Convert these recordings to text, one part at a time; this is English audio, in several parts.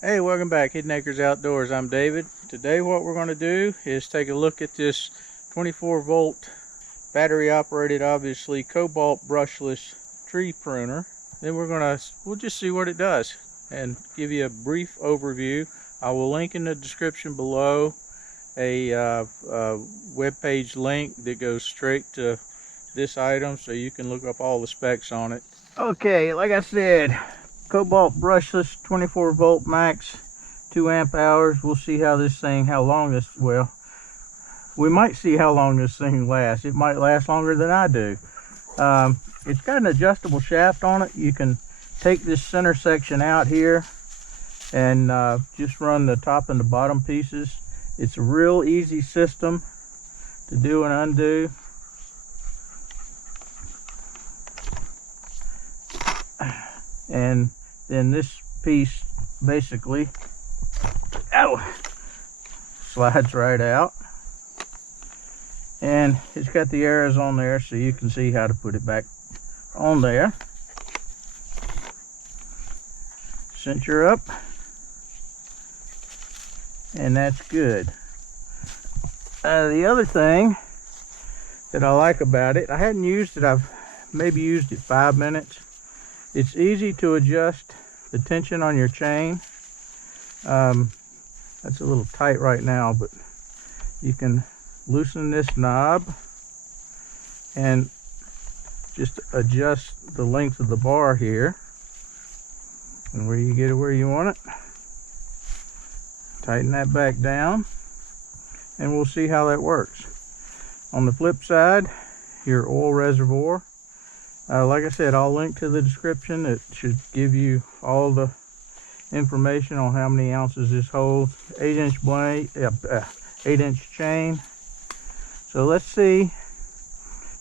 Hey, welcome back, Hidden Acres Outdoors. I'm David. Today what we're going to do is take a look at this 24 volt battery operated, obviously, Kobalt brushless tree pruner. Then we'll just see what it does and give you a brief overview. I will link in the description below a web page link that goes straight to this item so you can look up all the specs on it. Okay, like I said, Kobalt brushless 24 volt max, 2 amp hours. We'll see how long this, well, we might see how long this thing lasts. It might last longer than I do. It's got an adjustable shaft on it. You can take this center section out here and just run the top and the bottom pieces. It's a real easy system to do and undo. And then this piece basically slides right out, and it's got the arrows on there so you can see how to put it back on there. Cinch up, and that's good. The other thing that I like about it, I hadn't used it, I've maybe used it 5 minutes. It's easy to adjust the tension on your chain. That's a little tight right now, but you can loosen this knob and just adjust the length of the bar here, and where you get it where you want it, tighten that back down, and we'll see how that works. On the flip side, your oil reservoir, like I said, I'll link to the description. It should give you all the information on how many ounces this holds. 8-inch blade, 8-inch chain. So let's see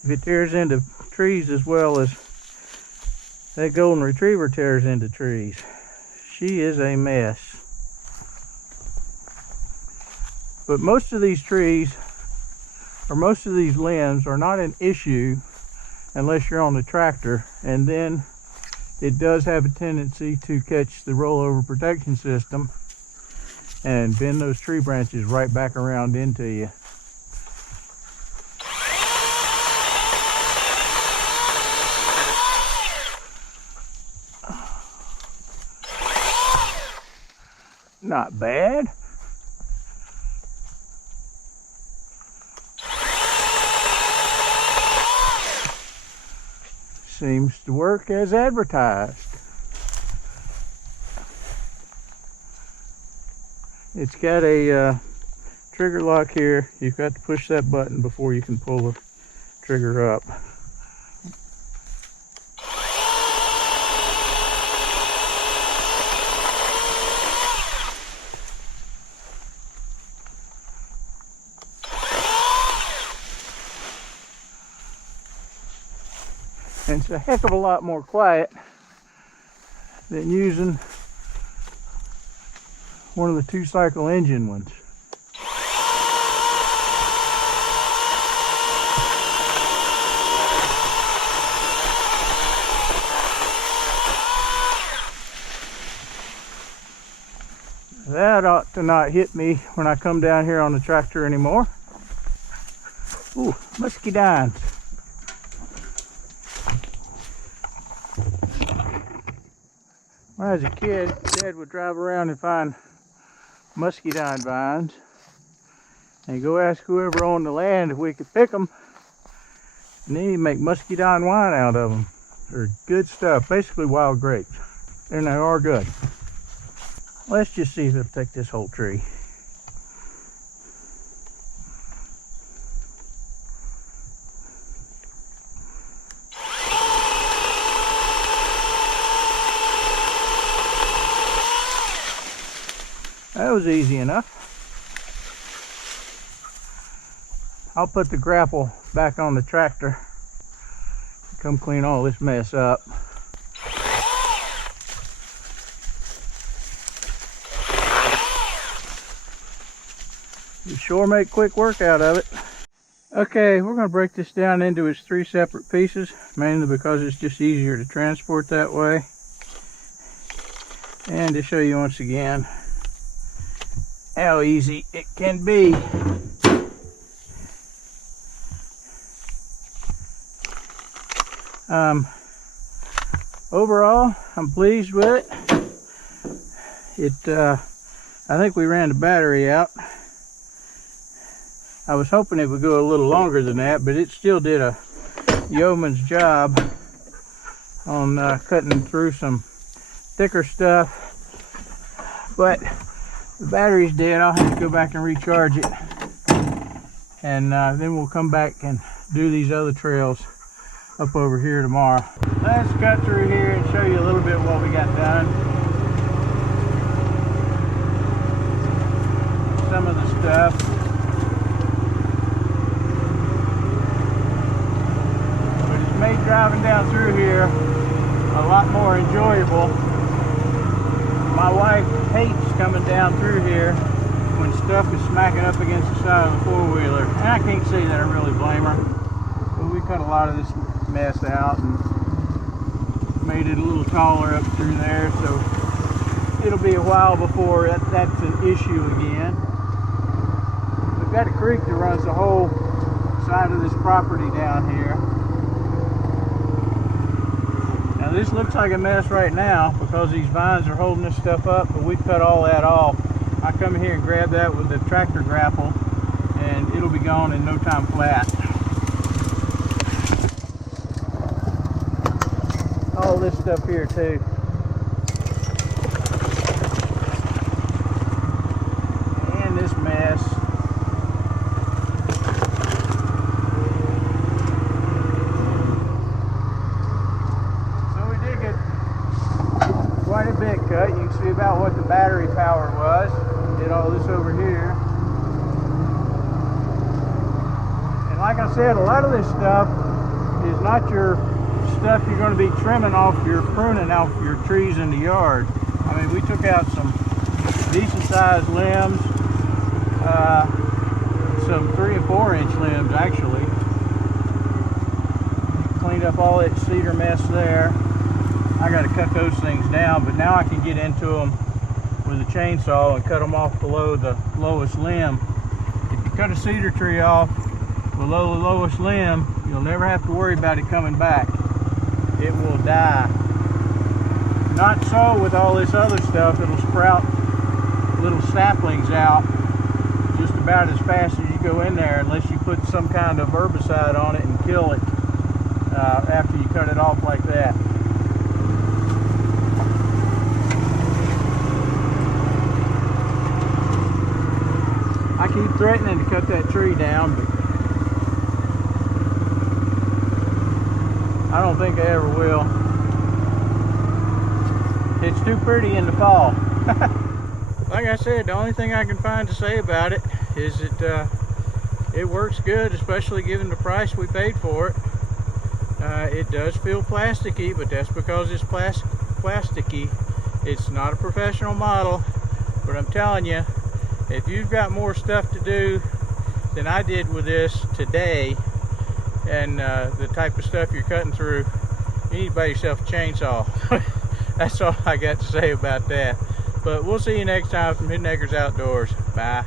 if it tears into trees as well as that golden retriever tears into trees. She is a mess. But most of these trees, or most of these limbs, are not an issue unless you're on the tractor, and then it does have a tendency to catch the rollover protection system and bend those tree branches right back around into you. Not bad. Seems to work as advertised. It's got a trigger lock here. You've got to push that button before you can pull the trigger up. And it's a heck of a lot more quiet than using one of the 2-cycle engine ones. That ought to not hit me when I come down here on the tractor anymore. Ooh, muscadines. When I was a kid, Dad would drive around and find muscadine vines and go ask whoever owned the land if we could pick them, and then he'd make muscadine wine out of them. They're good stuff, basically wild grapes, and they are good. Let's just see if it'll take this whole tree. That was easy enough. I'll put the grapple back on the tractor. Come clean all this mess up. You sure make quick work out of it. Okay, we're going to break this down into its 3 separate pieces, mainly because it's just easier to transport that way. And to show you once again how easy it can be. Overall, I'm pleased with it. I think we ran the battery out. I was hoping it would go a little longer than that, but it still did a yeoman's job on cutting through some thicker stuff. But the battery's dead. I'll have to go back and recharge it, and then we'll come back and do these other trails up over here tomorrow. Let's cut through here and show you a little bit what we got done. Some of the stuff. But it's made driving down through here a lot more enjoyable. My wife hates coming down through here when stuff is smacking up against the side of the four-wheeler. And I can't say that I really blame her. But we cut a lot of this mess out and made it a little taller up through there, so it'll be a while before that's an issue again. We've got a creek that runs the whole side of this property down here. Now this looks like a mess right now because these vines are holding this stuff up, but we cut all that off. I come here and grab that with the tractor grapple and it'll be gone in no time flat. All this stuff here too. And this mess. So we did get quite a bit cut. You can see about what the battery power was. Did all this over here. And like I said, a lot of this stuff is not your stuff you're going to be trimming off your pruning off your trees in the yard. I mean, we took out some decent sized limbs, some 3 and 4 inch limbs actually. Cleaned up all that cedar mess there. I got to cut those things down, but now I can get into them with a chainsaw and cut them off below the lowest limb. If you cut a cedar tree off below the lowest limb, you'll never have to worry about it coming back. It will die. Not so with all this other stuff. It'll sprout little saplings out just about as fast as you go in there, unless you put some kind of herbicide on it and kill it after you cut it off like that. I keep threatening to cut that tree down, but I don't think I ever will. It's too pretty in the fall. Like I said, the only thing I can find to say about it is that it works good, especially given the price we paid for it. It does feel plasticky, but that's because it's plasticky. It's not a professional model, but I'm telling you, if you've got more stuff to do than I did with this today, and the type of stuff you're cutting through, you need to buy yourself a chainsaw. That's all I got to say about that. But we'll see you next time from Hidden Acres Outdoors. Bye.